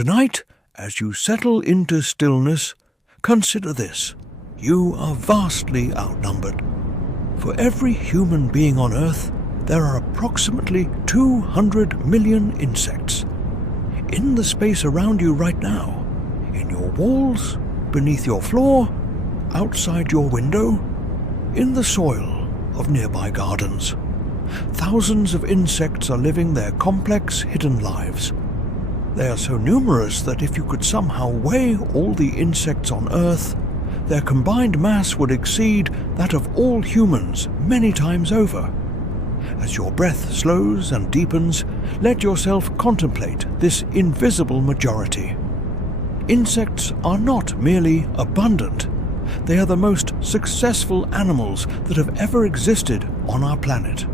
Tonight, as you settle into stillness, consider this. You are vastly outnumbered. For every human being on Earth, there are approximately 200 million insects. In the space around you right now, in your walls, beneath your floor, outside your window, in the soil of nearby gardens. Thousands of insects are living their complex, hidden lives. They are so numerous that if you could somehow weigh all the insects on Earth, their combined mass would exceed that of all humans many times over. As your breath slows and deepens, let yourself contemplate this invisible majority. Insects are not merely abundant, they are the most successful animals that have ever existed on our planet.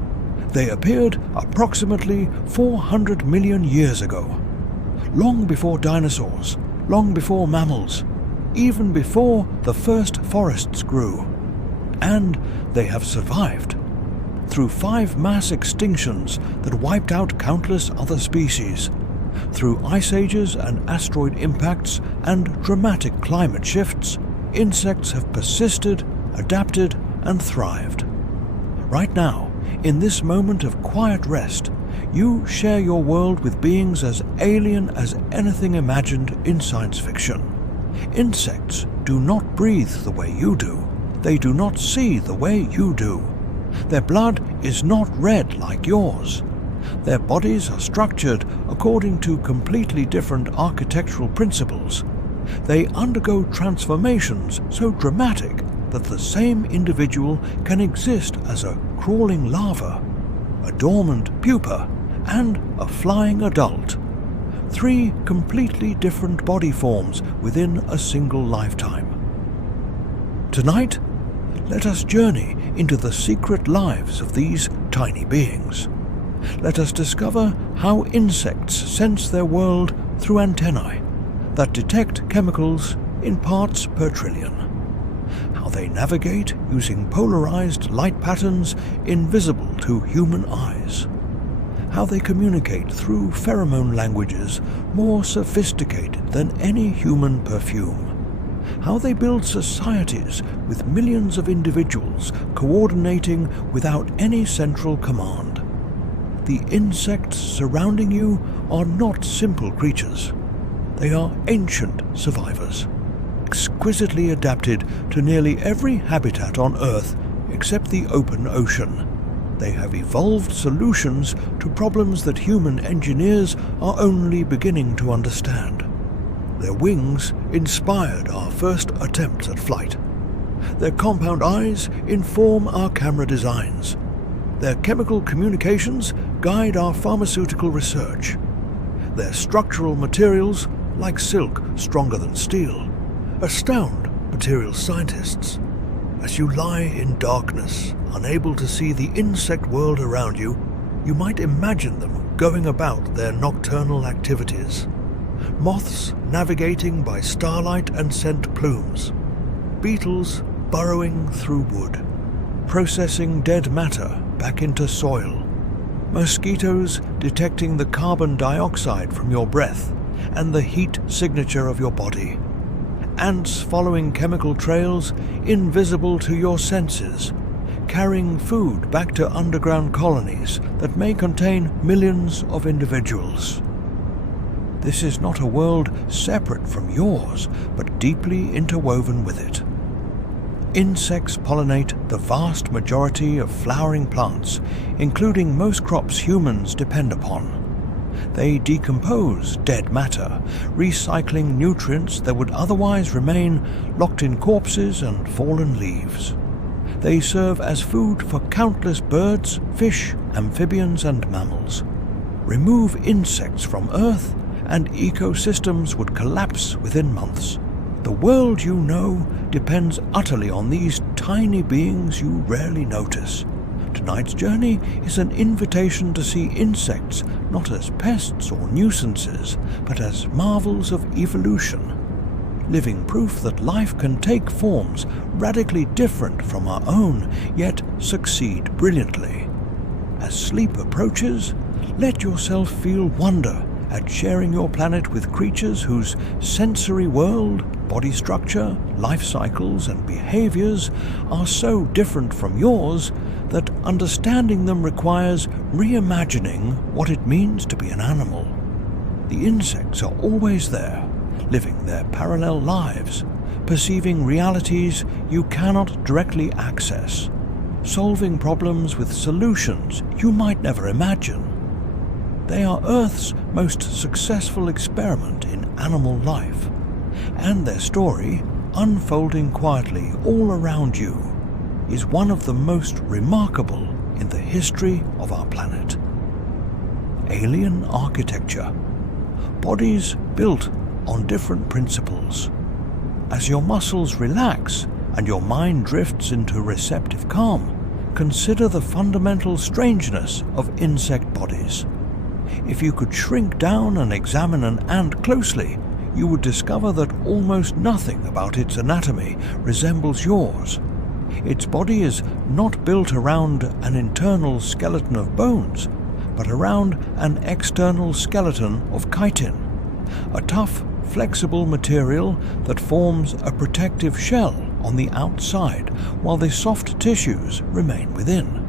They appeared approximately 400 million years ago, long before dinosaurs, long before mammals, even before the first forests grew. And they have survived. Through 5 mass extinctions that wiped out countless other species, through ice ages and asteroid impacts and dramatic climate shifts, insects have persisted, adapted, and thrived. Right now, in this moment of quiet rest, you share your world with beings as alien as anything imagined in science fiction. Insects do not breathe the way you do. They do not see the way you do. Their blood is not red like yours. Their bodies are structured according to completely different architectural principles. They undergo transformations so dramatic that the same individual can exist as a crawling larva, a dormant pupa, and a flying adult. 3 completely different body forms within a single lifetime. Tonight, let us journey into the secret lives of these tiny beings. Let us discover how insects sense their world through antennae that detect chemicals in parts per trillion. How they navigate using polarized light patterns invisible to human eyes. How they communicate through pheromone languages more sophisticated than any human perfume. How they build societies with millions of individuals coordinating without any central command. The insects surrounding you are not simple creatures. They are ancient survivors, exquisitely adapted to nearly every habitat on Earth except the open ocean. They have evolved solutions to problems that human engineers are only beginning to understand. Their wings inspired our first attempts at flight. Their compound eyes inform our camera designs. Their chemical communications guide our pharmaceutical research. Their structural materials, like silk stronger than steel, astound materials scientists. As you lie in darkness, unable to see the insect world around you, you might imagine them going about their nocturnal activities. Moths navigating by starlight and scent plumes. Beetles burrowing through wood, processing dead matter back into soil. Mosquitoes detecting the carbon dioxide from your breath and the heat signature of your body. Ants following chemical trails invisible to your senses, carrying food back to underground colonies that may contain millions of individuals. This is not a world separate from yours, but deeply interwoven with it. Insects pollinate the vast majority of flowering plants, including most crops humans depend upon. They decompose dead matter, recycling nutrients that would otherwise remain locked in corpses and fallen leaves. They serve as food for countless birds, fish, amphibians, and mammals. Remove insects from Earth, and ecosystems would collapse within months. The world you know depends utterly on these tiny beings you rarely notice. Tonight's journey is an invitation to see insects not as pests or nuisances, but as marvels of evolution. Living proof that life can take forms radically different from our own, yet succeed brilliantly. As sleep approaches, let yourself feel wonder at sharing your planet with creatures whose sensory world, body structure, life cycles, and behaviors are so different from yours that understanding them requires reimagining what it means to be an animal. The insects are always there, living their parallel lives, perceiving realities you cannot directly access, solving problems with solutions you might never imagine. They are Earth's most successful experiment in animal life, and their story, unfolding quietly all around you, is one of the most remarkable in the history of our planet. Alien architecture. Bodies built on different principles. As your muscles relax and your mind drifts into receptive calm, consider the fundamental strangeness of insect bodies. If you could shrink down and examine an ant closely, you would discover that almost nothing about its anatomy resembles yours. Its body is not built around an internal skeleton of bones, but around an external skeleton of chitin, a tough, flexible material that forms a protective shell on the outside while the soft tissues remain within.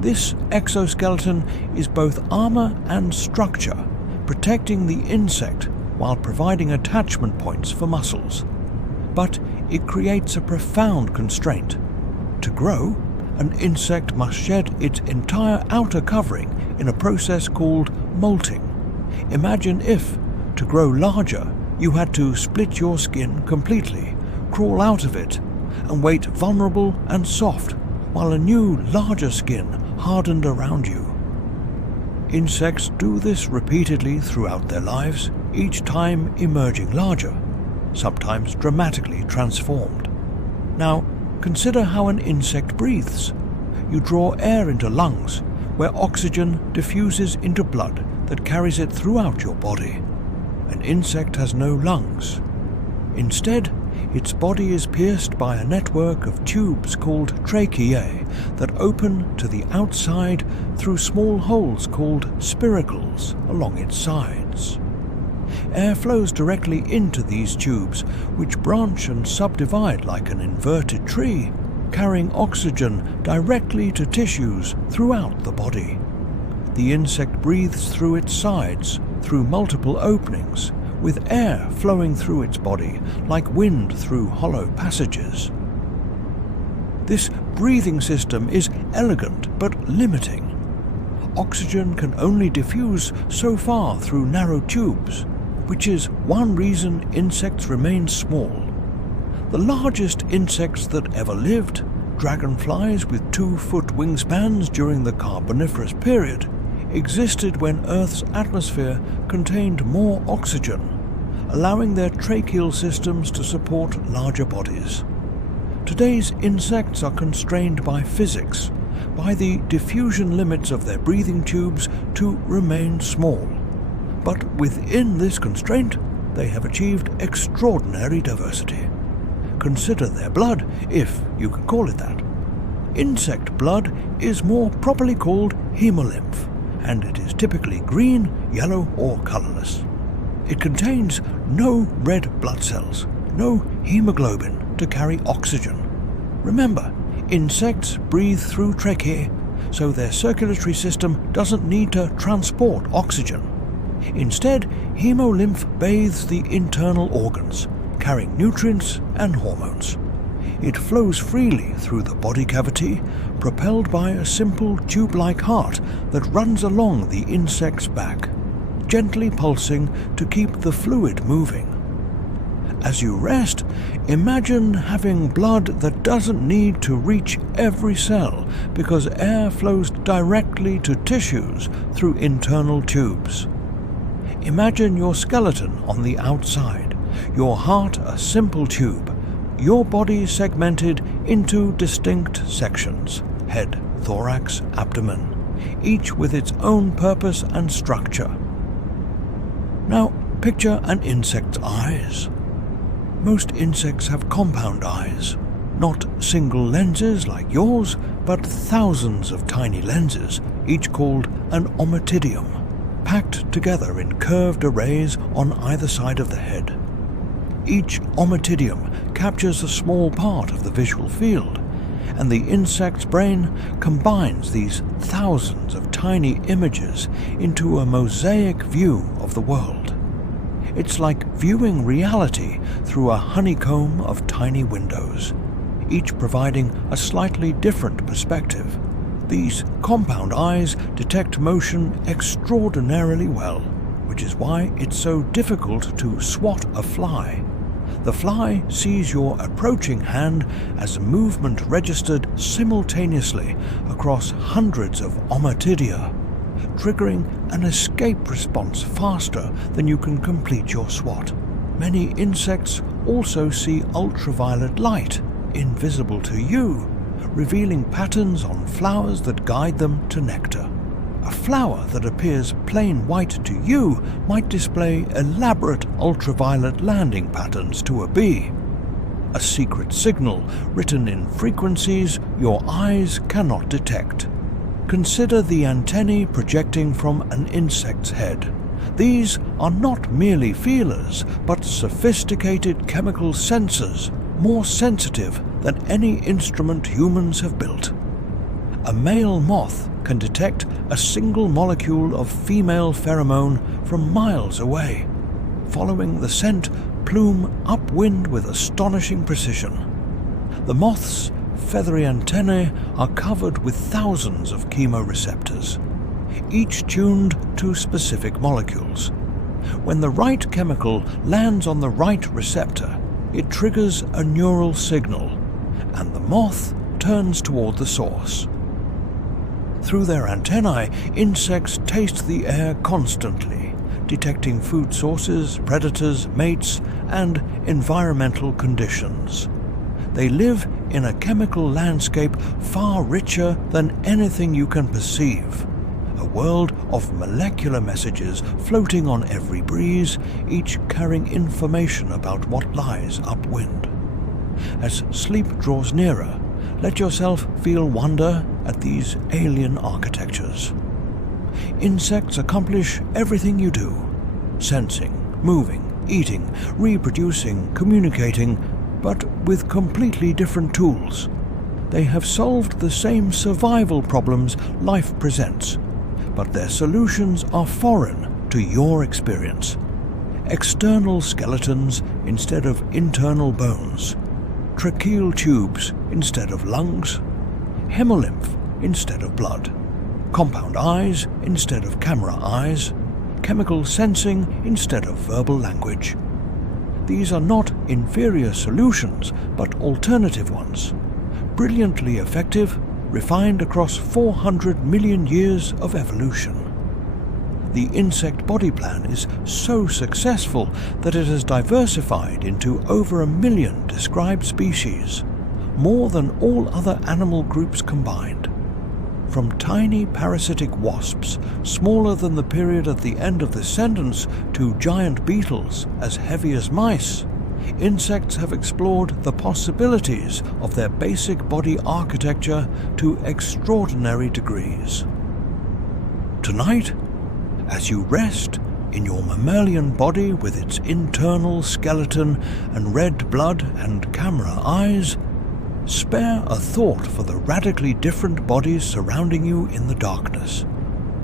This exoskeleton is both armor and structure, protecting the insect while providing attachment points for muscles. But it creates a profound constraint. To grow, an insect must shed its entire outer covering in a process called molting. Imagine if, to grow larger, you had to split your skin completely, crawl out of it, and wait vulnerable and soft while a new, larger skin hardened around you. Insects do this repeatedly throughout their lives, each time emerging larger, sometimes dramatically transformed. Now, consider how an insect breathes. You draw air into lungs, where oxygen diffuses into blood that carries it throughout your body. An insect has no lungs. Instead, its body is pierced by a network of tubes called tracheae that open to the outside through small holes called spiracles along its sides. Air flows directly into these tubes, which branch and subdivide like an inverted tree, carrying oxygen directly to tissues throughout the body. The insect breathes through its sides, through multiple openings, with air flowing through its body like wind through hollow passages. This breathing system is elegant but limiting. Oxygen can only diffuse so far through narrow tubes, which is one reason insects remain small. The largest insects that ever lived, dragonflies with 2-foot wingspans during the Carboniferous period, existed when Earth's atmosphere contained more oxygen, allowing their tracheal systems to support larger bodies. Today's insects are constrained by physics, by the diffusion limits of their breathing tubes to remain small. But within this constraint, they have achieved extraordinary diversity. Consider their blood, if you can call it that. Insect blood is more properly called hemolymph, and it is typically green, yellow, or colorless. It contains no red blood cells, no hemoglobin to carry oxygen. Remember, insects breathe through tracheae, so their circulatory system doesn't need to transport oxygen. Instead, hemolymph bathes the internal organs, carrying nutrients and hormones. It flows freely through the body cavity, propelled by a simple tube-like heart that runs along the insect's back, gently pulsing to keep the fluid moving. As you rest, imagine having blood that doesn't need to reach every cell because air flows directly to tissues through internal tubes. Imagine your skeleton on the outside, your heart a simple tube, your body segmented into distinct sections: head, thorax, abdomen, each with its own purpose and structure. Now, picture an insect's eyes. Most insects have compound eyes, not single lenses like yours, but thousands of tiny lenses, each called an ommatidium. packed together in curved arrays on either side of the head. Each ommatidium captures a small part of the visual field, and the insect's brain combines these thousands of tiny images into a mosaic view of the world. It's like viewing reality through a honeycomb of tiny windows, each providing a slightly different perspective. These compound eyes detect motion extraordinarily well, which is why it's so difficult to swat a fly. The fly sees your approaching hand as a movement registered simultaneously across hundreds of ommatidia, triggering an escape response faster than you can complete your swat. Many insects also see ultraviolet light, invisible to you, revealing patterns on flowers that guide them to nectar. A flower that appears plain white to you might display elaborate ultraviolet landing patterns to a bee, a secret signal written in frequencies your eyes cannot detect. Consider the antennae projecting from an insect's head. These are not merely feelers, but sophisticated chemical sensors, more sensitive than any instrument humans have built. A male moth can detect a single molecule of female pheromone from miles away, following the scent plume upwind with astonishing precision. The moth's feathery antennae are covered with thousands of chemoreceptors, each tuned to specific molecules. When the right chemical lands on the right receptor, it triggers a neural signal, and the moth turns toward the source. Through their antennae, insects taste the air constantly, detecting food sources, predators, mates, and environmental conditions. They live in a chemical landscape far richer than anything you can perceive, a world of molecular messages floating on every breeze, each carrying information about what lies upwind. As sleep draws nearer, let yourself feel wonder at these alien architectures. Insects accomplish everything you do: sensing, moving, eating, reproducing, communicating, but with completely different tools. They have solved the same survival problems life presents, but their solutions are foreign to your experience. External skeletons instead of internal bones, tracheal tubes instead of lungs, hemolymph instead of blood, compound eyes instead of camera eyes, chemical sensing instead of verbal language. These are not inferior solutions, but alternative ones, brilliantly effective, refined across 400 million years of evolution. The insect body plan is so successful that it has diversified into over 1 million described species, more than all other animal groups combined. From tiny parasitic wasps, smaller than the period at the end of this sentence, to giant beetles as heavy as mice, insects have explored the possibilities of their basic body architecture to extraordinary degrees. Tonight, as you rest in your mammalian body with its internal skeleton and red blood and camera eyes, spare a thought for the radically different bodies surrounding you in the darkness.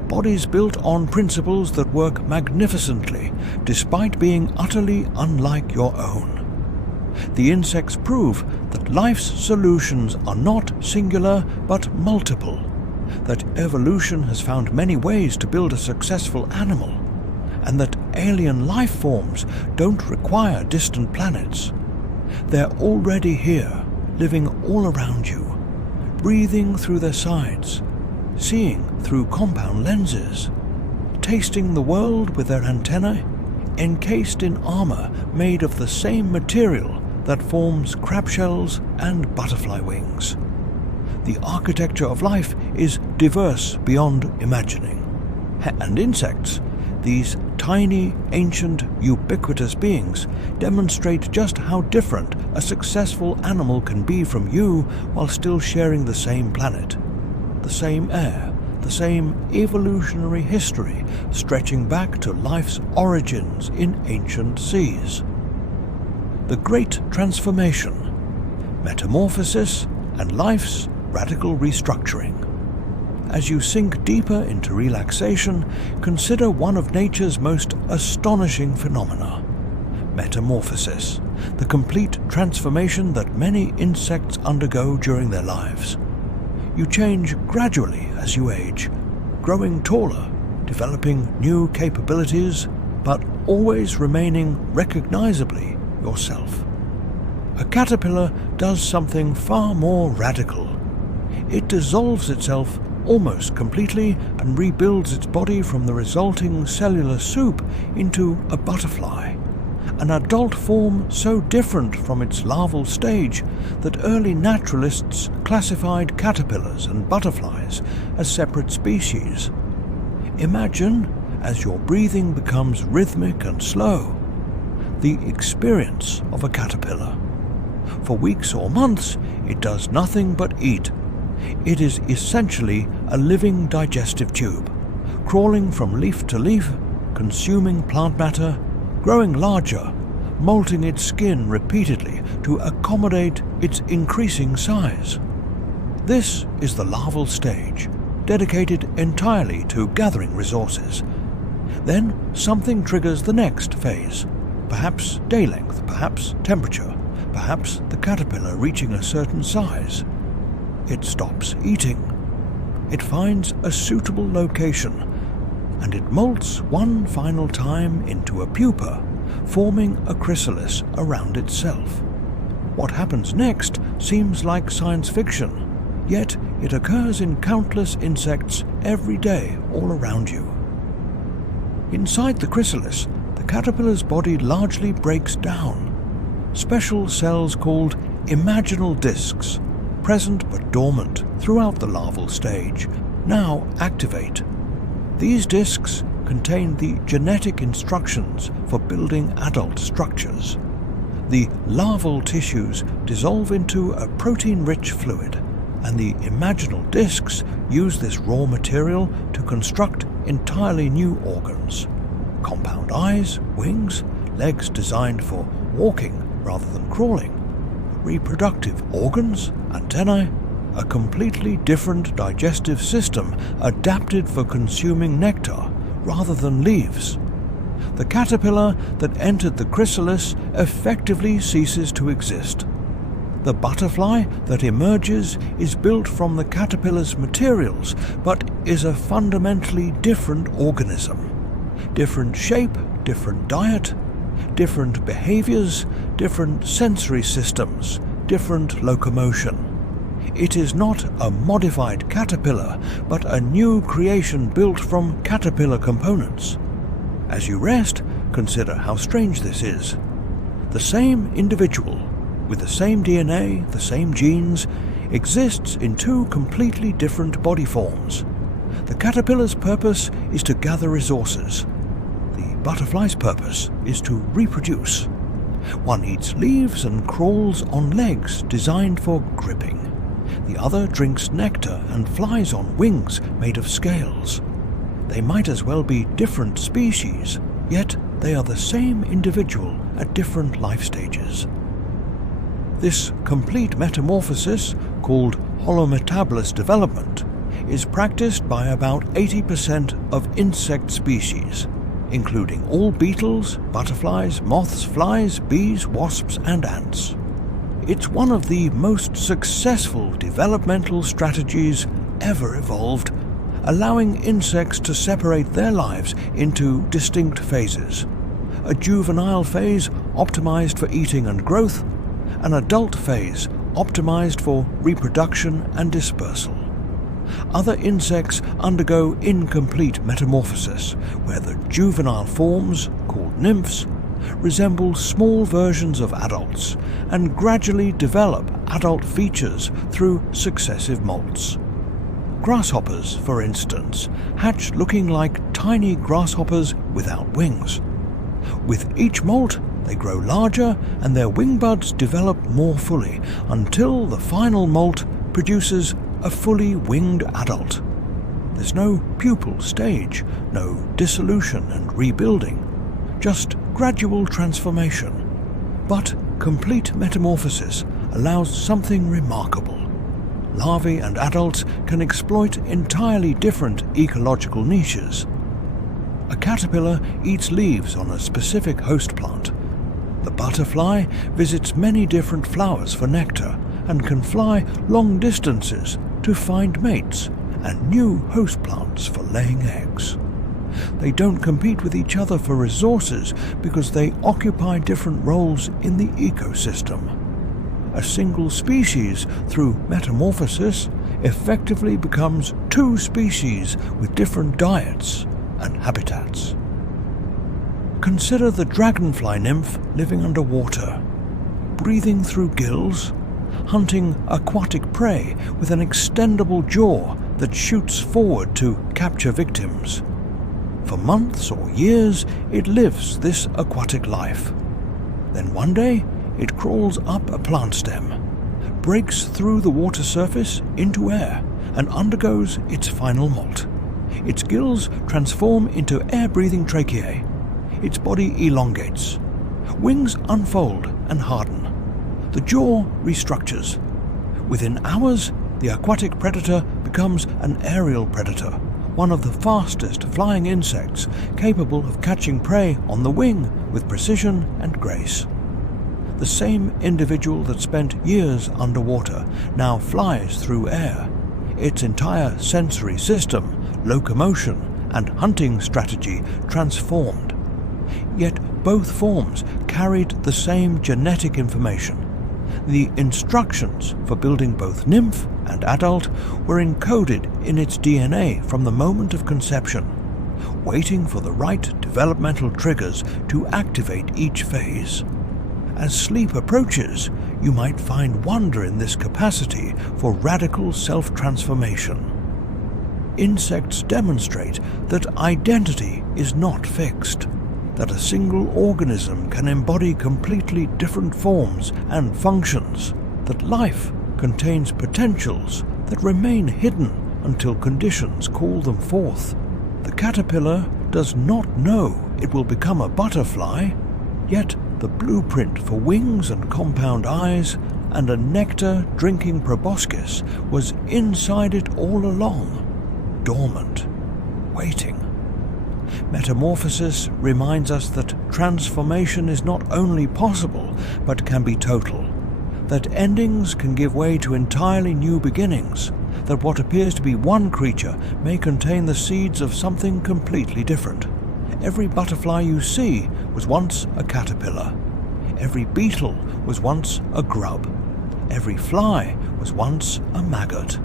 Bodies built on principles that work magnificently despite being utterly unlike your own. The insects prove that life's solutions are not singular but multiple, that evolution has found many ways to build a successful animal, and that alien life forms don't require distant planets. They're already here, living all around you, breathing through their sides, seeing through compound lenses, tasting the world with their antennae, encased in armor made of the same material that forms crab shells and butterfly wings. The architecture of life is diverse beyond imagining. And insects, these tiny, ancient, ubiquitous beings, demonstrate just how different a successful animal can be from you while still sharing the same planet, the same air, the same evolutionary history stretching back to life's origins in ancient seas. The Great Transformation, metamorphosis, and life's radical restructuring. As you sink deeper into relaxation, consider one of nature's most astonishing phenomena: metamorphosis, the complete transformation that many insects undergo during their lives. You change gradually as you age, growing taller, developing new capabilities, but always remaining recognizably yourself. A caterpillar does something far more radical. It dissolves itself almost completely and rebuilds its body from the resulting cellular soup into a butterfly, an adult form so different from its larval stage that early naturalists classified caterpillars and butterflies as separate species. Imagine, as your breathing becomes rhythmic and slow, the experience of a caterpillar. For weeks or months, it does nothing but eat. It is essentially a living digestive tube, crawling from leaf to leaf, consuming plant matter, growing larger, molting its skin repeatedly to accommodate its increasing size. This is the larval stage, dedicated entirely to gathering resources. Then something triggers the next phase, perhaps day length, perhaps temperature, perhaps the caterpillar reaching a certain size. It stops eating. It finds a suitable location, and it molts one final time into a pupa, forming a chrysalis around itself. What happens next seems like science fiction, yet it occurs in countless insects every day all around you. Inside the chrysalis, the caterpillar's body largely breaks down. Special cells called imaginal discs, present but dormant throughout the larval stage, now activate. These discs contain the genetic instructions for building adult structures. The larval tissues dissolve into a protein-rich fluid, and the imaginal discs use this raw material to construct entirely new organs. Compound eyes, wings, legs designed for walking rather than crawling, reproductive organs, antennae, a completely different digestive system adapted for consuming nectar rather than leaves. The caterpillar that entered the chrysalis effectively ceases to exist. The butterfly that emerges is built from the caterpillar's materials, but is a fundamentally different organism. Different shape, different diet, different behaviors, different sensory systems, different locomotion. It is not a modified caterpillar, but a new creation built from caterpillar components. As you rest, consider how strange this is. The same individual, with the same DNA, the same genes, exists in two completely different body forms. The caterpillar's purpose is to gather resources. The butterfly's purpose is to reproduce. One eats leaves and crawls on legs designed for gripping. The other drinks nectar and flies on wings made of scales. They might as well be different species, yet they are the same individual at different life stages. This complete metamorphosis, called holometabolous development, is practiced by about 80% of insect species, including all beetles, butterflies, moths, flies, bees, wasps, and ants. It's one of the most successful developmental strategies ever evolved, allowing insects to separate their lives into distinct phases: a juvenile phase optimized for eating and growth, an adult phase optimized for reproduction and dispersal. Other insects undergo incomplete metamorphosis, where the juvenile forms, called nymphs, resemble small versions of adults and gradually develop adult features through successive molts. Grasshoppers, for instance, hatch looking like tiny grasshoppers without wings. With each molt, they grow larger and their wing buds develop more fully until the final molt produces a fully winged adult. There's no pupal stage, no dissolution and rebuilding, just gradual transformation. But complete metamorphosis allows something remarkable. Larvae and adults can exploit entirely different ecological niches. A caterpillar eats leaves on a specific host plant. The butterfly visits many different flowers for nectar and can fly long distances to find mates and new host plants for laying eggs. They don't compete with each other for resources because they occupy different roles in the ecosystem. A single species, through metamorphosis, effectively becomes two species with different diets and habitats. Consider the dragonfly nymph living underwater, breathing through gills, hunting aquatic prey with an extendable jaw that shoots forward to capture victims. For months or years, it lives this aquatic life. Then one day, it crawls up a plant stem, breaks through the water surface into air, and undergoes its final molt. Its gills transform into air-breathing tracheae. Its body elongates. Wings unfold and harden. The jaw restructures. Within hours, the aquatic predator becomes an aerial predator, one of the fastest flying insects, capable of catching prey on the wing with precision and grace. The same individual that spent years underwater now flies through air. Its entire sensory system, locomotion, and hunting strategy transformed. Yet both forms carried the same genetic information. The instructions for building both nymph and adult were encoded in its DNA from the moment of conception, waiting for the right developmental triggers to activate each phase. As sleep approaches, you might find wonder in this capacity for radical self-transformation. Insects demonstrate that identity is not fixed, that a single organism can embody completely different forms and functions, that life contains potentials that remain hidden until conditions call them forth. The caterpillar does not know it will become a butterfly, yet the blueprint for wings and compound eyes and a nectar-drinking proboscis was inside it all along, dormant, waiting. Metamorphosis reminds us that transformation is not only possible, but can be total, that endings can give way to entirely new beginnings, that what appears to be one creature may contain the seeds of something completely different. Every butterfly you see was once a caterpillar. Every beetle was once a grub. Every fly was once a maggot.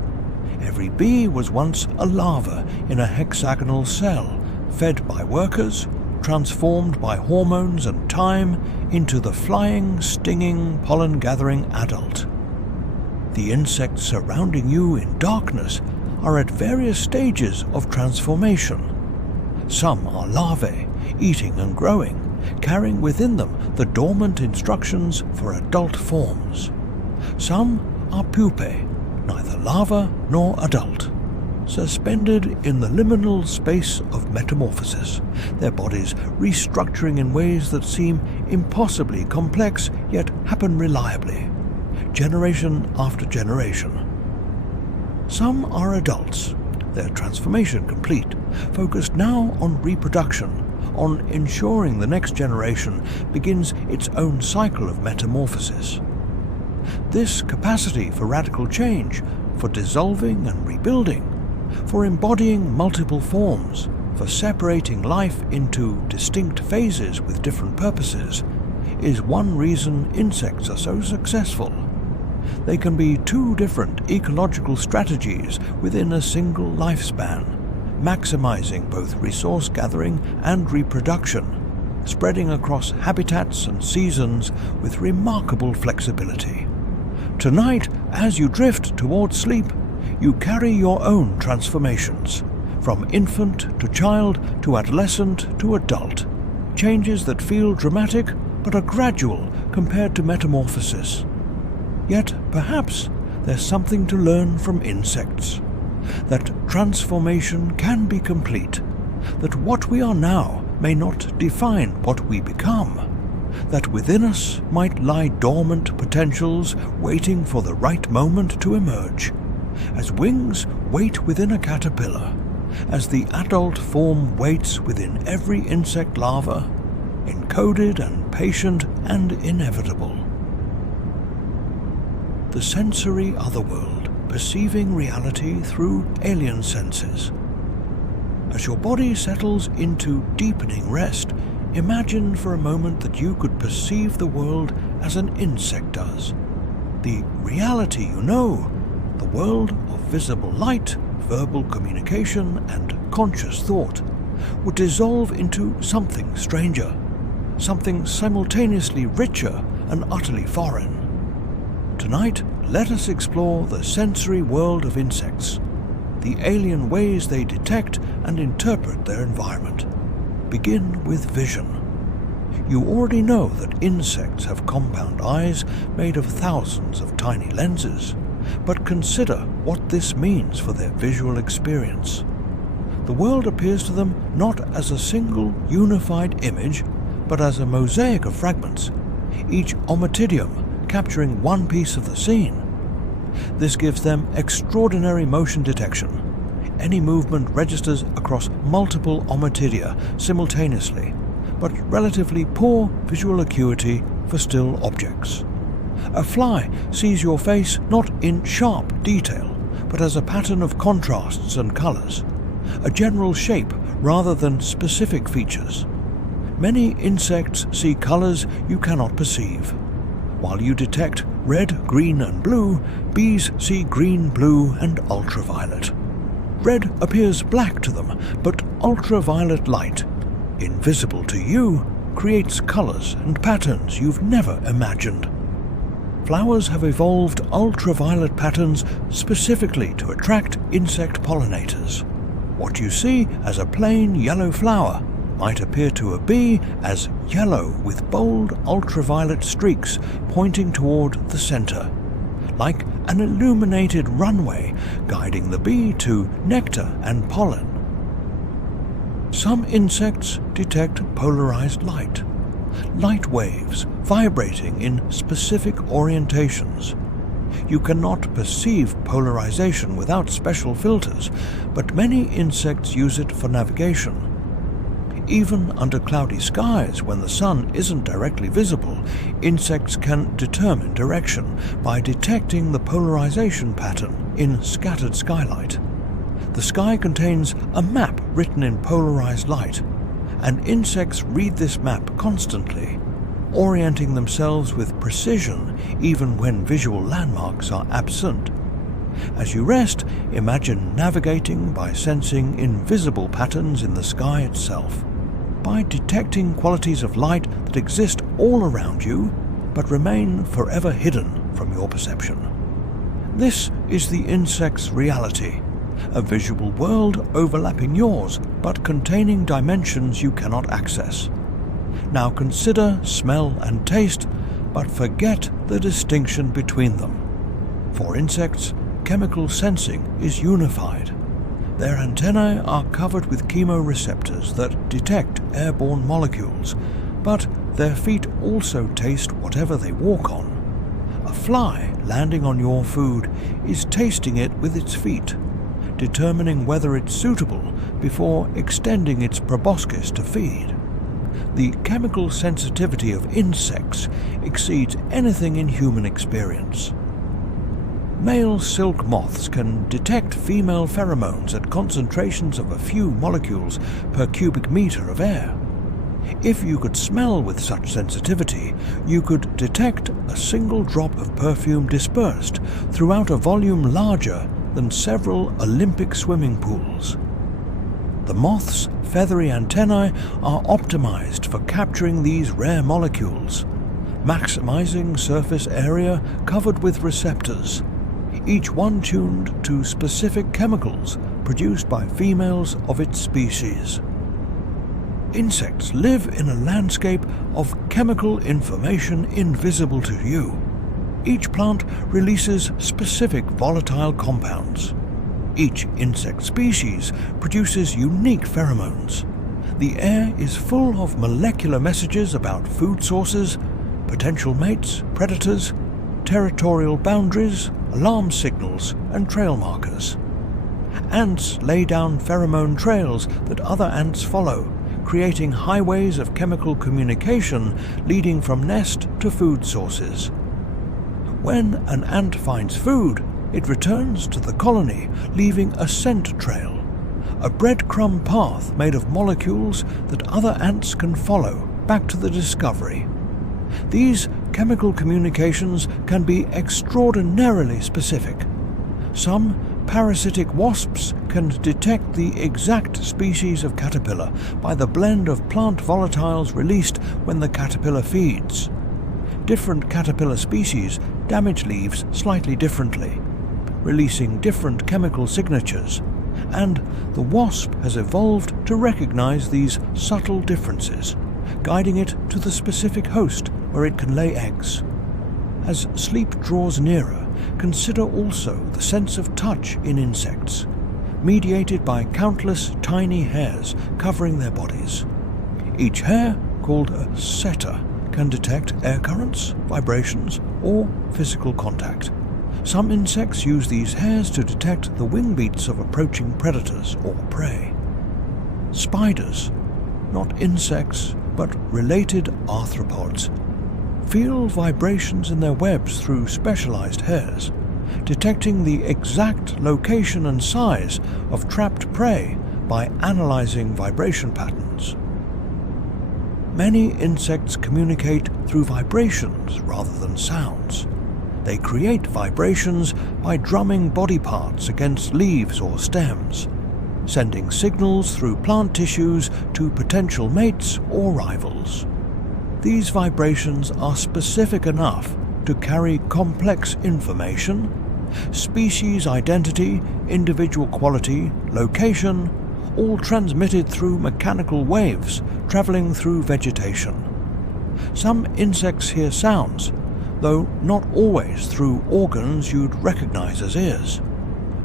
Every bee was once a larva in a hexagonal cell, fed by workers, transformed by hormones and time into the flying, stinging, pollen-gathering adult. The insects surrounding you in darkness are at various stages of transformation. Some are larvae, eating and growing, carrying within them the dormant instructions for adult forms. Some are pupae, neither larva nor adult, suspended in the liminal space of metamorphosis, their bodies restructuring in ways that seem impossibly complex yet happen reliably, generation after generation. Some are adults, their transformation complete, focused now on reproduction, on ensuring the next generation begins its own cycle of metamorphosis. This capacity for radical change, for dissolving and rebuilding, for embodying multiple forms, for separating life into distinct phases with different purposes, is one reason insects are so successful. They can be two different ecological strategies within a single lifespan, maximizing both resource gathering and reproduction, spreading across habitats and seasons with remarkable flexibility. Tonight, as you drift towards sleep, you carry your own transformations, from infant to child to adolescent to adult, changes that feel dramatic but are gradual compared to metamorphosis. Yet, perhaps, there's something to learn from insects. that transformation can be complete, that what we are now may not define what we become, that within us might lie dormant potentials waiting for the right moment to emerge, as wings wait within a caterpillar, as the adult form waits within every insect larva, encoded and patient and inevitable. The sensory otherworld, perceiving reality through alien senses. As your body settles into deepening rest, imagine for a moment that you could perceive the world as an insect does. The reality you know, the world of visible light, verbal communication, and conscious thought, would dissolve into something stranger, something simultaneously richer and utterly foreign. Tonight, let us explore the sensory world of insects, the alien ways they detect and interpret their environment. Begin with vision. You already know that insects have compound eyes made of thousands of tiny lenses, but consider what this means for their visual experience. The world appears to them not as a single unified image, but as a mosaic of fragments, each ommatidium capturing one piece of the scene. This gives them extraordinary motion detection. Any movement registers across multiple ommatidia simultaneously, but relatively poor visual acuity for still objects. A fly sees your face not in sharp detail, but as a pattern of contrasts and colors, a general shape rather than specific features. Many insects see colors you cannot perceive. While you detect red, green, and blue, bees see green, blue, and ultraviolet. Red appears black to them, but ultraviolet light, invisible to you, creates colors and patterns you've never imagined. Flowers have evolved ultraviolet patterns specifically to attract insect pollinators. What you see as a plain yellow flower might appear to a bee as yellow with bold ultraviolet streaks pointing toward the center, like an illuminated runway guiding the bee to nectar and pollen. Some insects detect polarized light waves vibrating in specific orientations. You cannot perceive polarization without special filters, but many insects use it for navigation. Even under cloudy skies, when the sun isn't directly visible, insects can determine direction by detecting the polarization pattern in scattered skylight. The sky contains a map written in polarized light, and insects read this map constantly, orienting themselves with precision even when visual landmarks are absent. As you rest, imagine navigating by sensing invisible patterns in the sky itself, by detecting qualities of light that exist all around you but remain forever hidden from your perception. This is the insect's reality, a visual world overlapping yours but containing dimensions you cannot access. Now consider smell and taste, but forget the distinction between them. For insects, chemical sensing is unified. Their antennae are covered with chemoreceptors that detect airborne molecules, but their feet also taste whatever they walk on. A fly landing on your food is tasting it with its feet, determining whether it's suitable before extending its proboscis to feed. The chemical sensitivity of insects exceeds anything in human experience. Male silk moths can detect female pheromones at concentrations of a few molecules per cubic meter of air. If you could smell with such sensitivity, you could detect a single drop of perfume dispersed throughout a volume larger than several Olympic swimming pools. The moth's feathery antennae are optimized for capturing these rare molecules, maximizing surface area covered with receptors, each one tuned to specific chemicals produced by females of its species. Insects live in a landscape of chemical information invisible to you. Each plant releases specific volatile compounds. Each insect species produces unique pheromones. The air is full of molecular messages about food sources, potential mates, predators, territorial boundaries, alarm signals, and trail markers. Ants lay down pheromone trails that other ants follow, creating highways of chemical communication leading from nest to food sources. When an ant finds food, it returns to the colony, leaving a scent trail, a breadcrumb path made of molecules that other ants can follow back to the discovery. These chemical communications can be extraordinarily specific. Some parasitic wasps can detect the exact species of caterpillar by the blend of plant volatiles released when the caterpillar feeds. Different caterpillar species damage leaves slightly differently, releasing different chemical signatures, and the wasp has evolved to recognize these subtle differences, guiding it to the specific host where it can lay eggs. As sleep draws nearer, consider also the sense of touch in insects, mediated by countless tiny hairs covering their bodies. Each hair, called a setter, can detect air currents, vibrations, or physical contact. Some insects use these hairs to detect the wing beats of approaching predators or prey. Spiders, not insects but related arthropods, feel vibrations in their webs through specialized hairs, detecting the exact location and size of trapped prey by analyzing vibration patterns. Many insects communicate through vibrations rather than sounds. They create vibrations by drumming body parts against leaves or stems, sending signals through plant tissues to potential mates or rivals. These vibrations are specific enough to carry complex information, species identity, individual quality, location, all transmitted through mechanical waves traveling through vegetation. Some insects hear sounds, though not always through organs you'd recognize as ears.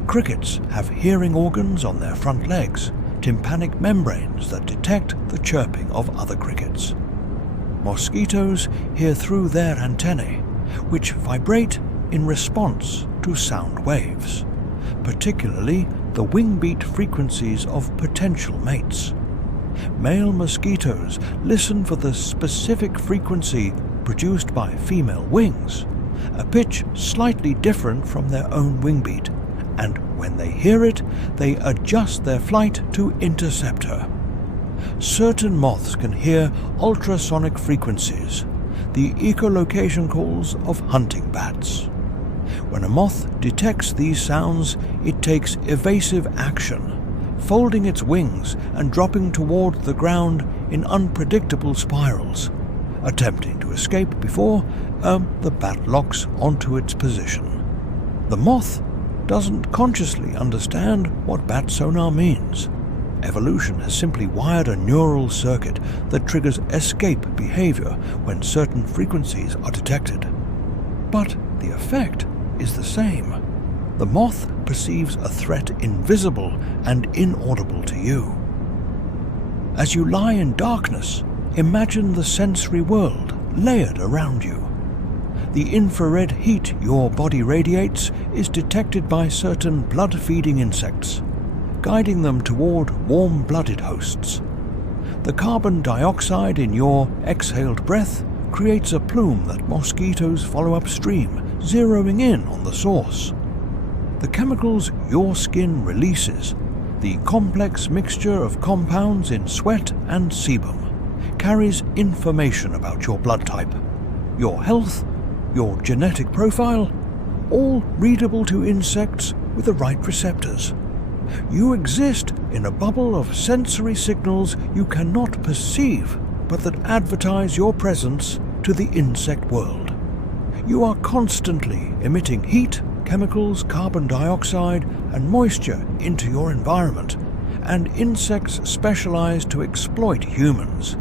Crickets have hearing organs on their front legs, tympanic membranes that detect the chirping of other crickets. Mosquitoes hear through their antennae, which vibrate in response to sound waves, particularly the wing beat frequencies of potential mates. Male mosquitoes listen for the specific frequency produced by female wings, a pitch slightly different from their own wing beat, and when they hear it, they adjust their flight to intercept her. Certain moths can hear ultrasonic frequencies, the echolocation calls of hunting bats. When a moth detects these sounds, it takes evasive action, folding its wings and dropping toward the ground in unpredictable spirals, attempting to escape before the bat locks onto its position. The moth doesn't consciously understand what bat sonar means. Evolution has simply wired a neural circuit that triggers escape behavior when certain frequencies are detected. But the effect is the same. The moth perceives a threat invisible and inaudible to you. As you lie in darkness, imagine the sensory world layered around you. The infrared heat your body radiates is detected by certain blood-feeding insects, guiding them toward warm-blooded hosts. The carbon dioxide in your exhaled breath creates a plume that mosquitoes follow upstream, zeroing in on the source. The chemicals your skin releases, the complex mixture of compounds in sweat and sebum, carries information about your blood type, your health, your genetic profile, all readable to insects with the right receptors. You exist in a bubble of sensory signals you cannot perceive, but that advertise your presence to the insect world. You are constantly emitting heat, chemicals, carbon dioxide, and moisture into your environment, and insects specialize to exploit humans.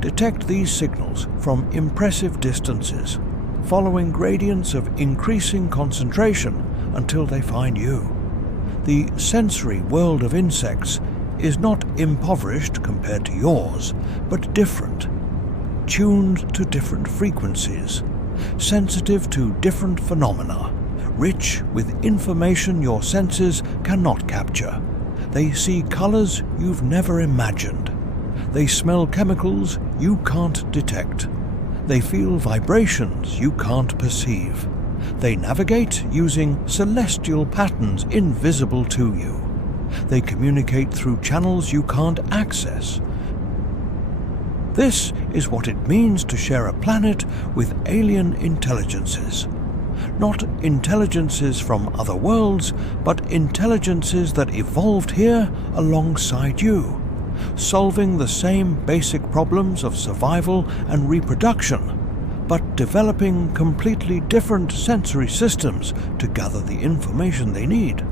Detect these signals from impressive distances, following gradients of increasing concentration until they find you. The sensory world of insects is not impoverished compared to yours, but different, tuned to different frequencies, sensitive to different phenomena, rich with information your senses cannot capture. They see colors you've never imagined. They smell chemicals you can't detect. They feel vibrations you can't perceive. They navigate using celestial patterns invisible to you. They communicate through channels you can't access. This is what it means to share a planet with alien intelligences. Not intelligences from other worlds, but intelligences that evolved here alongside you, solving the same basic problems of survival and reproduction, but developing completely different sensory systems to gather the information they need.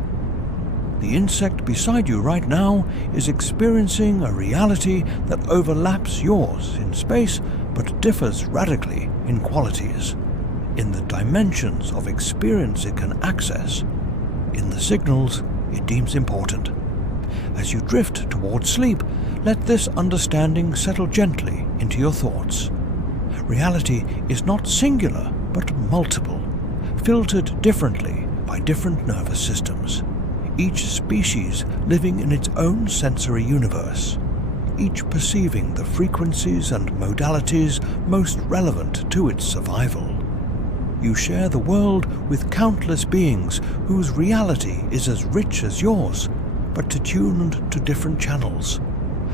The insect beside you right now is experiencing a reality that overlaps yours in space but differs radically in qualities, in the dimensions of experience it can access, in the signals it deems important. As you drift towards sleep, let this understanding settle gently into your thoughts. Reality is not singular but multiple, filtered differently by different nervous systems, each species living in its own sensory universe, each perceiving the frequencies and modalities most relevant to its survival. You share the world with countless beings whose reality is as rich as yours, but attuned to different channels,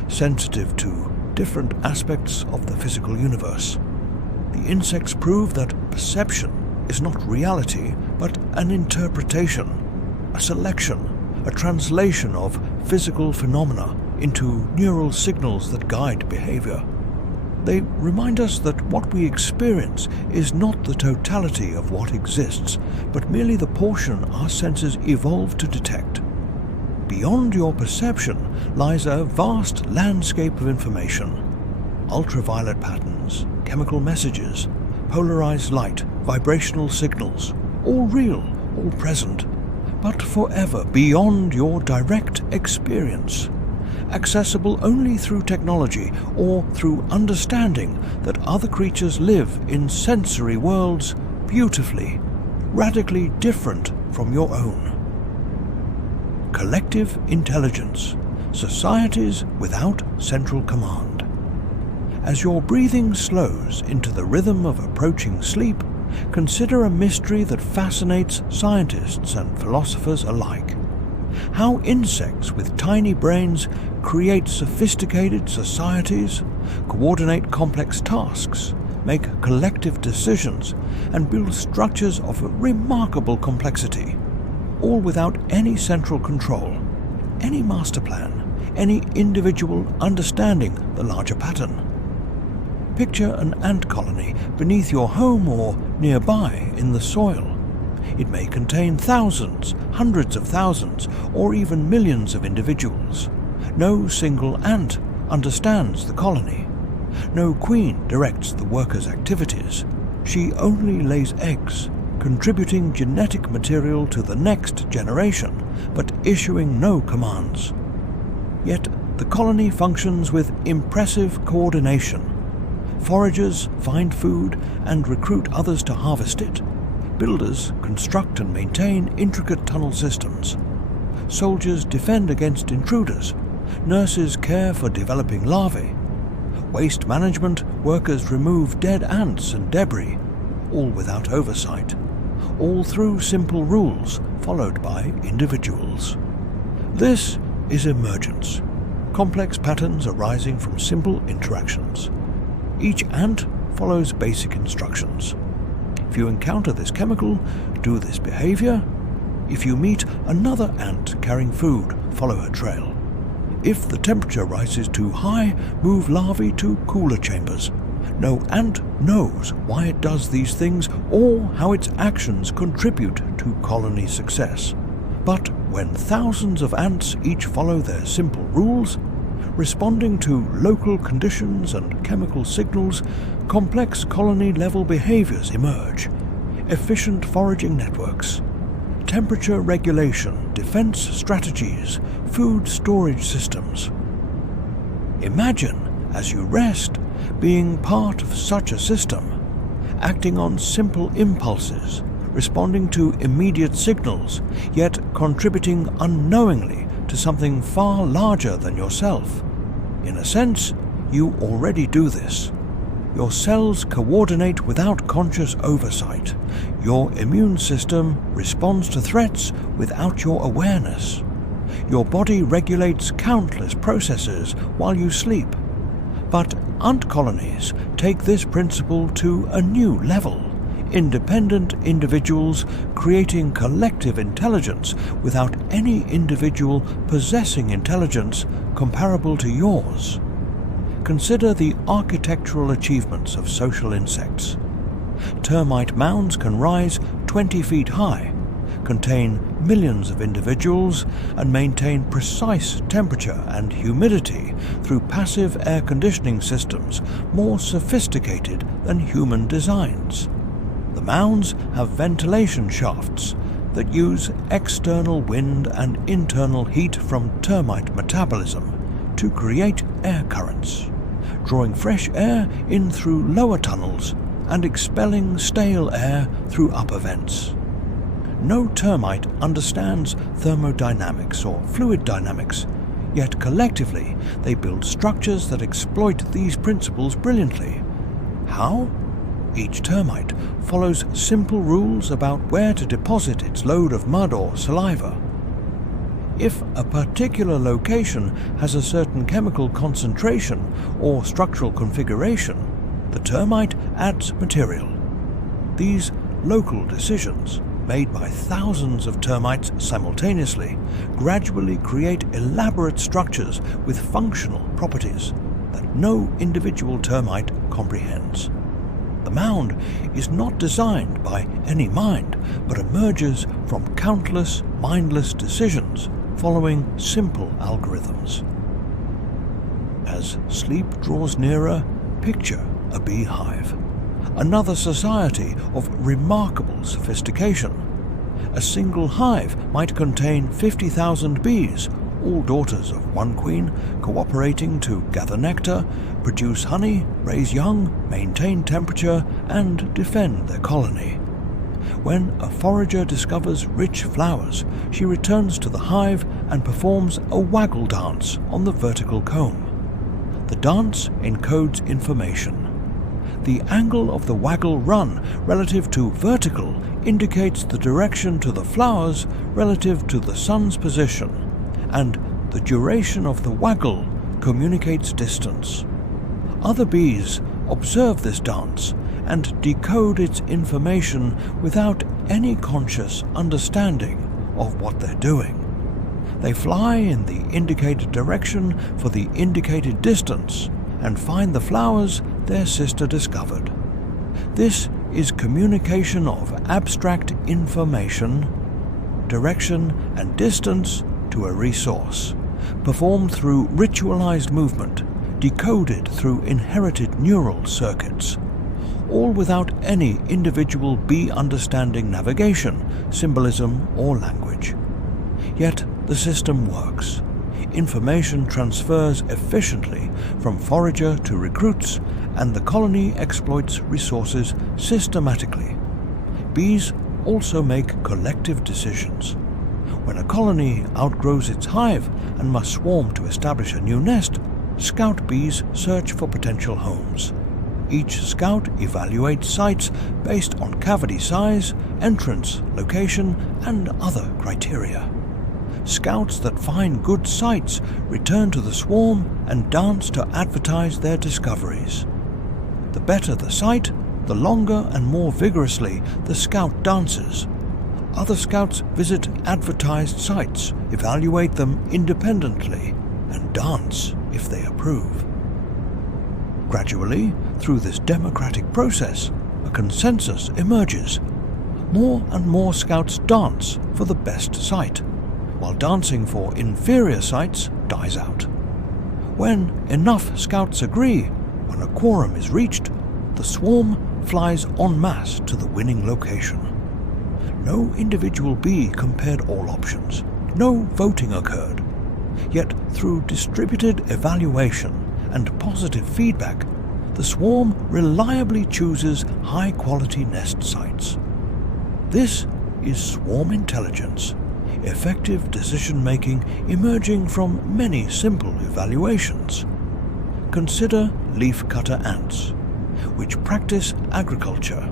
sensitive to different aspects of the physical universe. The insects prove that perception is not reality, but an interpretation, a selection, a translation of physical phenomena into neural signals that guide behavior. They remind us that what we experience is not the totality of what exists, but merely the portion our senses evolved to detect. Beyond your perception lies a vast landscape of information. Ultraviolet patterns, chemical messages, polarized light, vibrational signals, all real, all present, but forever beyond your direct experience, accessible only through technology or through understanding that other creatures live in sensory worlds beautifully, radically different from your own. Collective intelligence, societies without central command. As your breathing slows into the rhythm of approaching sleep, consider a mystery that fascinates scientists and philosophers alike. How insects with tiny brains create sophisticated societies, coordinate complex tasks, make collective decisions, and build structures of remarkable complexity, all without any central control, any master plan, any individual understanding the larger pattern. Picture an ant colony beneath your home or nearby in the soil. It may contain thousands, hundreds of thousands, or even millions of individuals. No single ant understands the colony. No queen directs the workers' activities. She only lays eggs, contributing genetic material to the next generation, but issuing no commands. Yet the colony functions with impressive coordination. Foragers find food and recruit others to harvest it. Builders construct and maintain intricate tunnel systems. Soldiers defend against intruders. Nurses care for developing larvae. Waste management workers remove dead ants and debris, all without oversight, all through simple rules followed by individuals. This is emergence, complex patterns arising from simple interactions. Each ant follows basic instructions. If you encounter this chemical, do this behavior. If you meet another ant carrying food, follow her trail. If the temperature rises too high, move larvae to cooler chambers. No ant knows why it does these things or how its actions contribute to colony success. But when thousands of ants each follow their simple rules, responding to local conditions and chemical signals, complex colony-level behaviors emerge. Efficient foraging networks, temperature regulation, defense strategies, food storage systems. Imagine, as you rest, being part of such a system, acting on simple impulses, responding to immediate signals, yet contributing unknowingly to something far larger than yourself. In a sense, you already do this. Your cells coordinate without conscious oversight. Your immune system responds to threats without your awareness. Your body regulates countless processes while you sleep. But ant colonies take this principle to a new level. Independent individuals creating collective intelligence without any individual possessing intelligence comparable to yours. Consider the architectural achievements of social insects. Termite mounds can rise 20 feet high, contain millions of individuals, and maintain precise temperature and humidity through passive air conditioning systems more sophisticated than human designs. The mounds have ventilation shafts that use external wind and internal heat from termite metabolism to create air currents, drawing fresh air in through lower tunnels and expelling stale air through upper vents. No termite understands thermodynamics or fluid dynamics, yet collectively they build structures that exploit these principles brilliantly. How? Each termite follows simple rules about where to deposit its load of mud or saliva. If a particular location has a certain chemical concentration or structural configuration, the termite adds material. These local decisions, made by thousands of termites simultaneously, gradually create elaborate structures with functional properties that no individual termite comprehends. The mound is not designed by any mind, but emerges from countless mindless decisions following simple algorithms. As sleep draws nearer, picture a beehive, another society of remarkable sophistication. A single hive might contain 50,000 bees, all daughters of one queen, cooperating to gather nectar, produce honey, raise young, maintain temperature, and defend their colony. When a forager discovers rich flowers, she returns to the hive and performs a waggle dance on the vertical comb. The dance encodes information. The angle of the waggle run relative to vertical indicates the direction to the flowers relative to the sun's position, and the duration of the waggle communicates distance. Other bees observe this dance and decode its information without any conscious understanding of what they're doing. They fly in the indicated direction for the indicated distance and find the flowers their sister discovered. This is communication of abstract information, direction and distance to a resource, performed through ritualized movement, decoded through inherited neural circuits, all without any individual bee understanding navigation, symbolism, or language. Yet the system works. Information transfers efficiently from forager to recruits, and the colony exploits resources systematically. Bees also make collective decisions. When a colony outgrows its hive and must swarm to establish a new nest, scout bees search for potential homes. Each scout evaluates sites based on cavity size, entrance, location, and other criteria. Scouts that find good sites return to the swarm and dance to advertise their discoveries. The better the site, the longer and more vigorously the scout dances. Other scouts visit advertised sites, evaluate them independently, and dance if they approve. Gradually, through this democratic process, a consensus emerges. More and more scouts dance for the best site, while dancing for inferior sites dies out. When enough scouts agree, when a quorum is reached, the swarm flies en masse to the winning location. No individual bee compared all options. No voting occurred. Yet through distributed evaluation and positive feedback, the swarm reliably chooses high-quality nest sites. This is swarm intelligence, effective decision-making emerging from many simple evaluations. Consider leafcutter ants, which practice agriculture.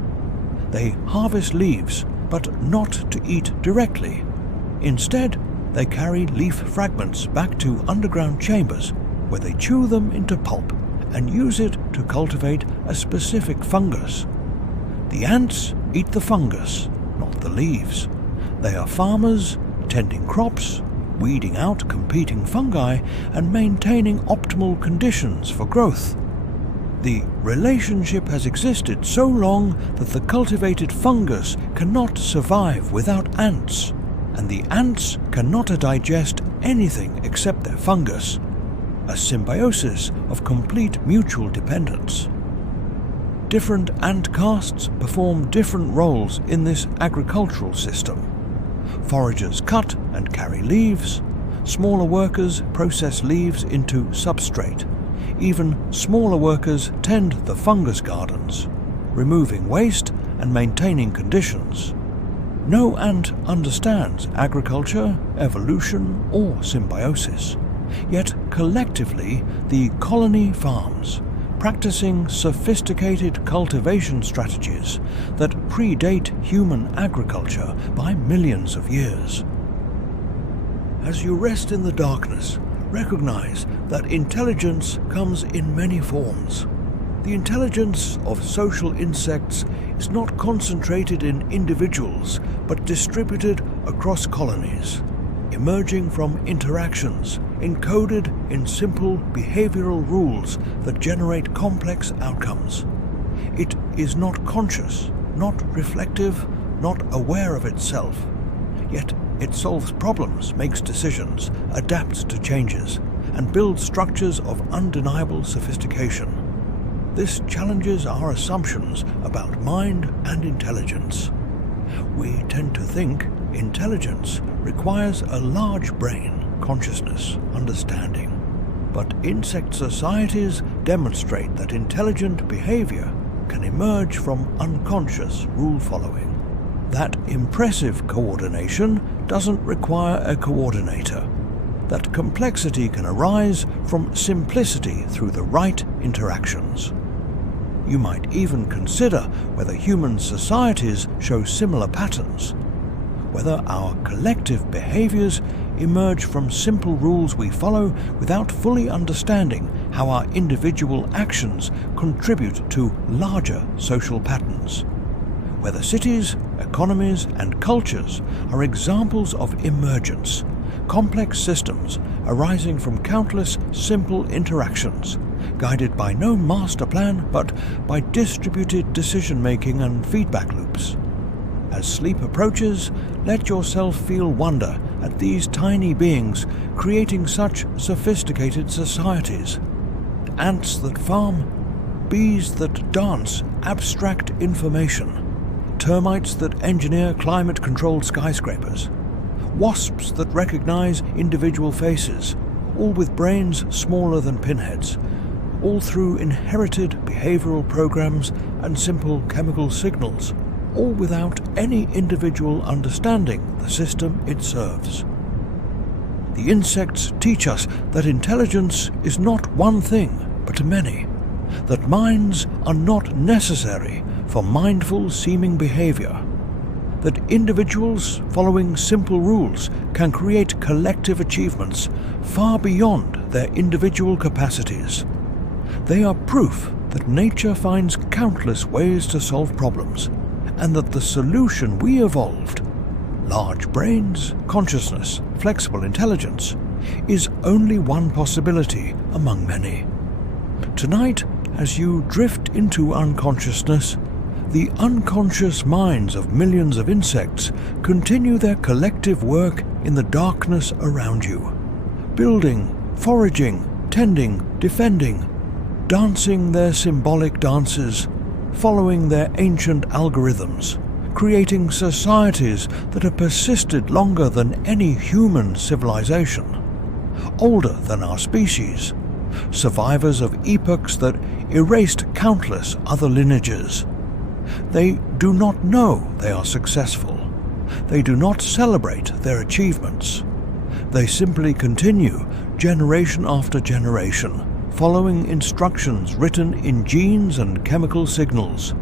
They harvest leaves, but not to eat directly. Instead, they carry leaf fragments back to underground chambers where they chew them into pulp and use it to cultivate a specific fungus. The ants eat the fungus, not the leaves. They are farmers, tending crops, weeding out competing fungi, and maintaining optimal conditions for growth. The relationship has existed so long that the cultivated fungus cannot survive without ants, and the ants cannot digest anything except their fungus, a symbiosis of complete mutual dependence. Different ant castes perform different roles in this agricultural system. Foragers cut and carry leaves. Smaller workers process leaves into substrate. Even smaller workers tend the fungus gardens, removing waste and maintaining conditions. No ant understands agriculture, evolution, or symbiosis. Yet collectively, the colony farms, practicing sophisticated cultivation strategies that predate human agriculture by millions of years. As you rest in the darkness, recognize that intelligence comes in many forms. The intelligence of social insects is not concentrated in individuals, but distributed across colonies, emerging from interactions, encoded in simple behavioral rules that generate complex outcomes. It is not conscious, not reflective, not aware of itself. Yet it solves problems, makes decisions, adapts to changes, and builds structures of undeniable sophistication. This challenges our assumptions about mind and intelligence. We tend to think intelligence requires a large brain, consciousness, understanding. But insect societies demonstrate that intelligent behavior can emerge from unconscious rule-following. That impressive coordination doesn't require a coordinator. That complexity can arise from simplicity through the right interactions. You might even consider whether human societies show similar patterns, whether our collective behaviors emerge from simple rules we follow without fully understanding how our individual actions contribute to larger social patterns, whether cities, economies, and cultures are examples of emergence, complex systems arising from countless simple interactions, guided by no master plan but by distributed decision-making and feedback loops. As sleep approaches, let yourself feel wonder at these tiny beings creating such sophisticated societies. Ants that farm, bees that dance abstract information, termites that engineer climate-controlled skyscrapers, wasps that recognize individual faces, all with brains smaller than pinheads, all through inherited behavioral programs and simple chemical signals, all without any individual understanding the system it serves. The insects teach us that intelligence is not one thing, but many, that minds are not necessary for mindful seeming behavior, that individuals following simple rules can create collective achievements far beyond their individual capacities. They are proof that nature finds countless ways to solve problems, and that the solution we evolved, large brains, consciousness, flexible intelligence, is only one possibility among many. Tonight, as you drift into unconsciousness, the unconscious minds of millions of insects continue their collective work in the darkness around you, building, foraging, tending, defending, dancing their symbolic dances, following their ancient algorithms, creating societies that have persisted longer than any human civilization, older than our species, survivors of epochs that erased countless other lineages. They do not know they are successful. They do not celebrate their achievements. They simply continue generation after generation, following instructions written in genes and chemical signals,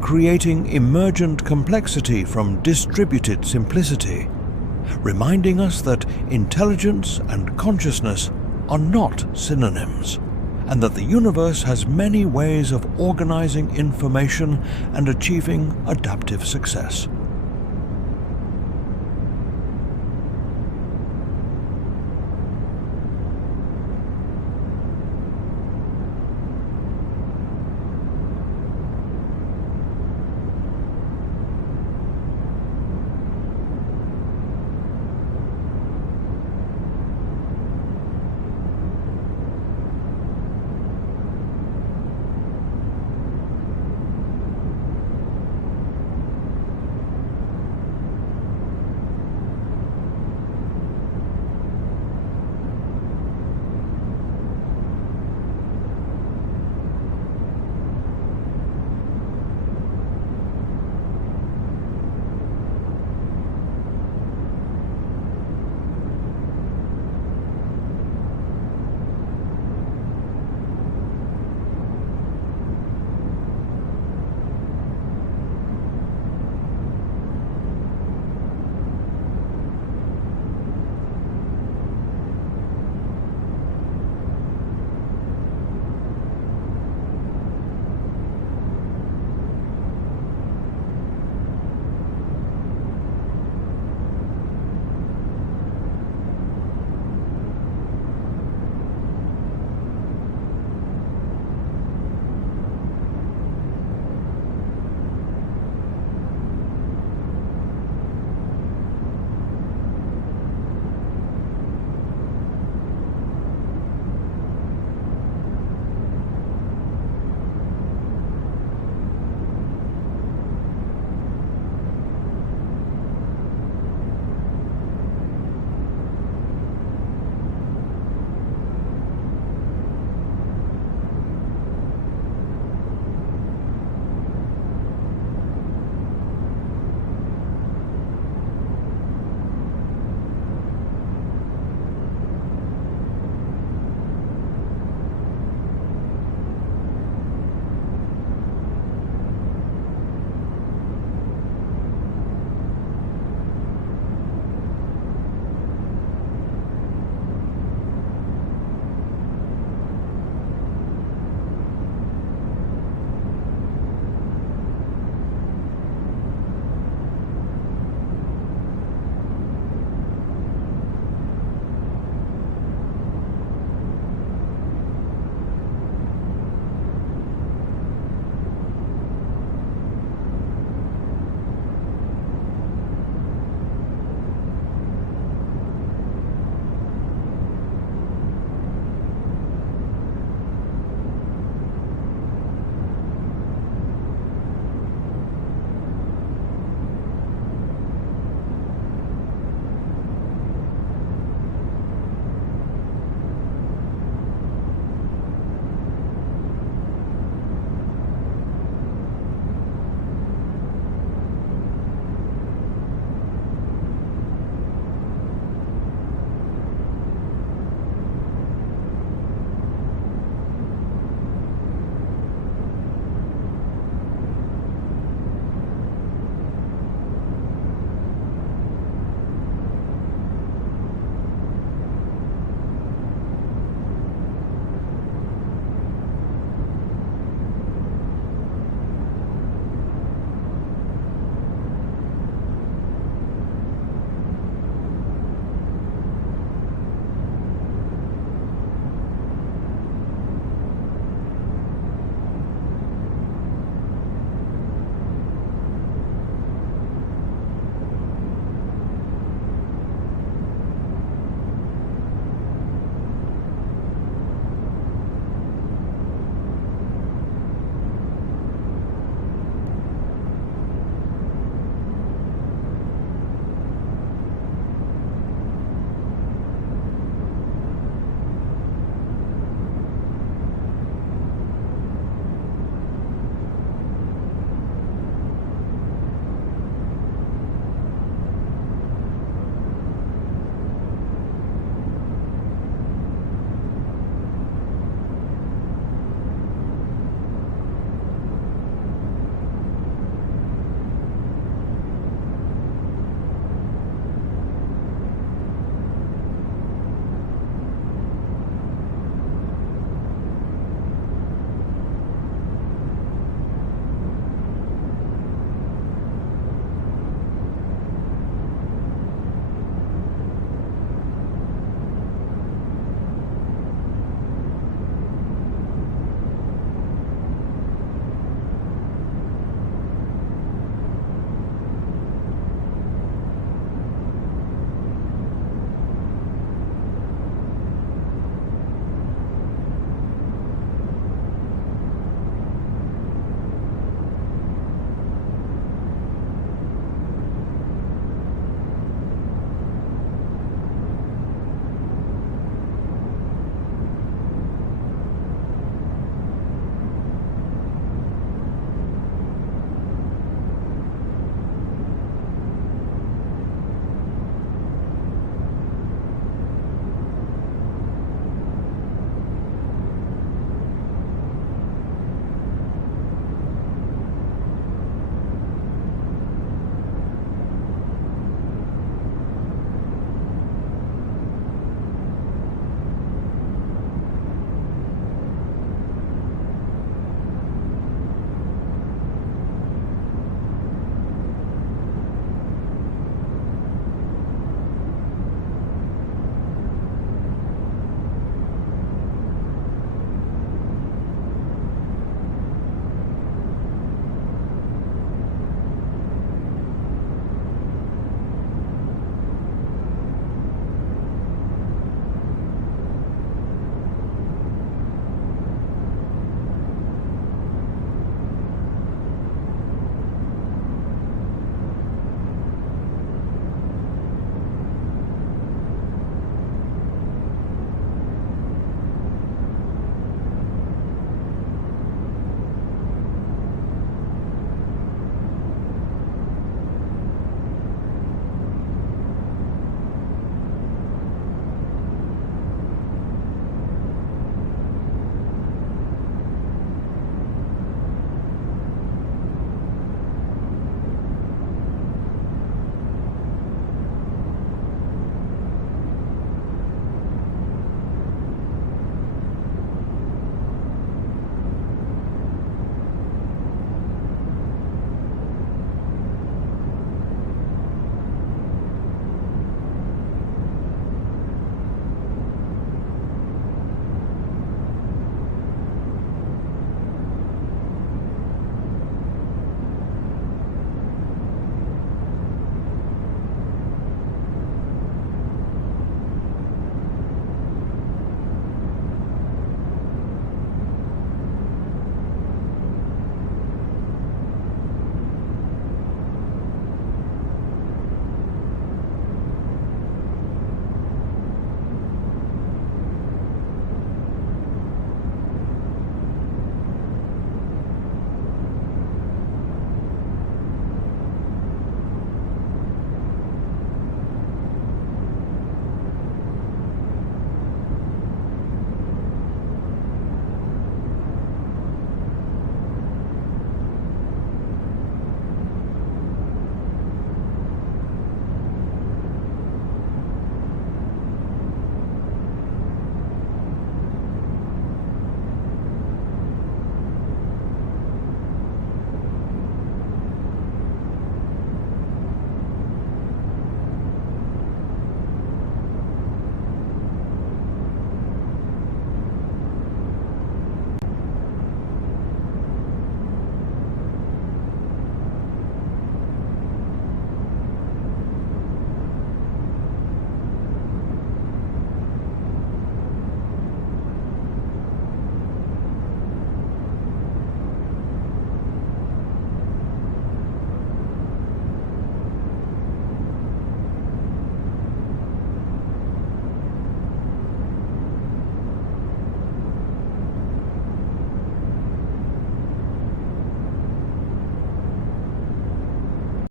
creating emergent complexity from distributed simplicity, reminding us that intelligence and consciousness are not synonyms, and that the universe has many ways of organizing information and achieving adaptive success.